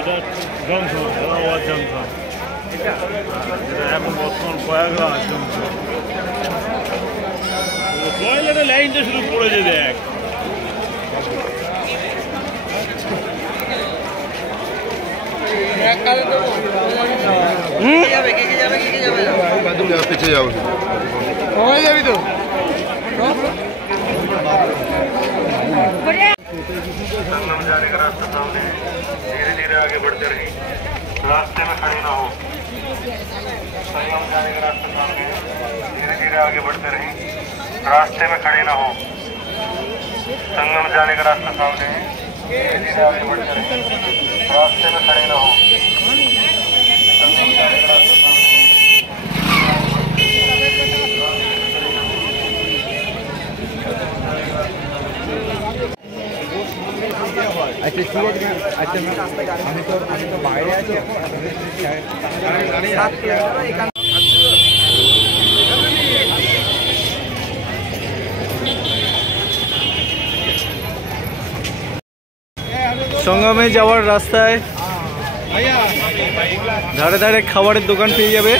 এটা জংশন, রাওয়ার জংশন। এখন বর্তমান প্রয়াগরাজ জংশন। টয়লেটের লাইনটা শুধু পড়েছে দেখ। পিছিয়ে যাবো যাবি তো संगम जाने का रास्ता सामने है, धीरे धीरे आगे बढ़ते रहिए, रास्ते में खड़े ना हो। संगम जाने का रास्ता सामने है, धीरे धीरे आगे बढ़ते रहिए, रास्ते में खड़े ना हो। संगम जाने का रास्ता सामने है, धीरे धीरे आगे बढ़ते रहिए, रास्ते में खड़े ना हो। संगम जाने का रास्ता सामने है। আচ্ছা ঠিক আছে। আচ্ছা আমি তো বাইরে আছি সঙ্গমে যাওয়ার রাস্তায় ধারে ধারে খাবারের দোকান পেয়ে যাবে।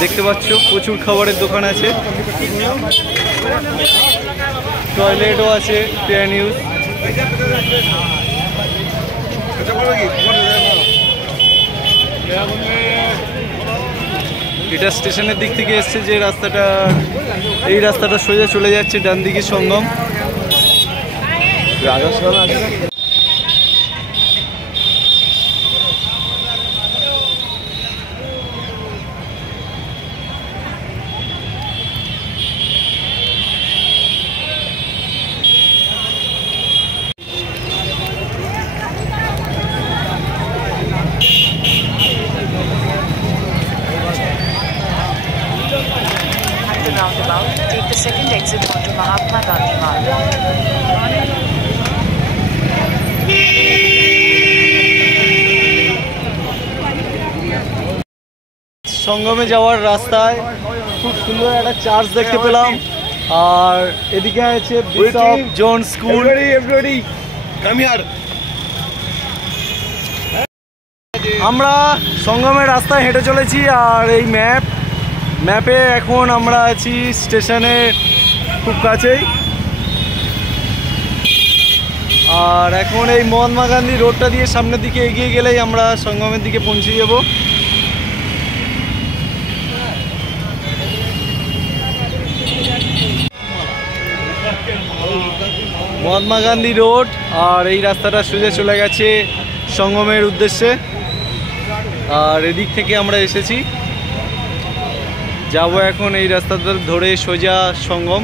দেখতে পাচ্ছ প্রচুর খাবারের দোকান আছে, টয়লেটও আছে, পেয়ার নিউজ। এটা স্টেশনের দিক থেকে এসছে যে রাস্তাটা, এই রাস্তাটা সোজা চলে যাচ্ছে ডান দিকে সঙ্গম। Roundabout, take the second exit onto Mahatma Gandhi Marg. সঙ্গমে যাওয়ার রাস্তায় খুব সুন্দর একটা চার্চ দেখতে পেলাম, আর এদিকে আছে বিশপ জন স্কুল। আমরা সঙ্গমের রাস্তায় হেঁটে চলেছি, আর এই ম্যাপে এখন আমরা আছি স্টেশনের খুব কাছেই। আর এখন এই মহাত্মা গান্ধী রোডটা দিয়ে সামনের দিকে এগিয়ে গেলেই আমরা সঙ্গমের দিকে পৌঁছে যাব। মহাত্মা গান্ধী রোড, আর এই রাস্তাটা সোজা চলে গেছে সঙ্গমের উদ্দেশ্যে। আর এদিক থেকে আমরা এসেছি, যাব এখন এই রাস্তাটা ধরে সোজা সঙ্গম।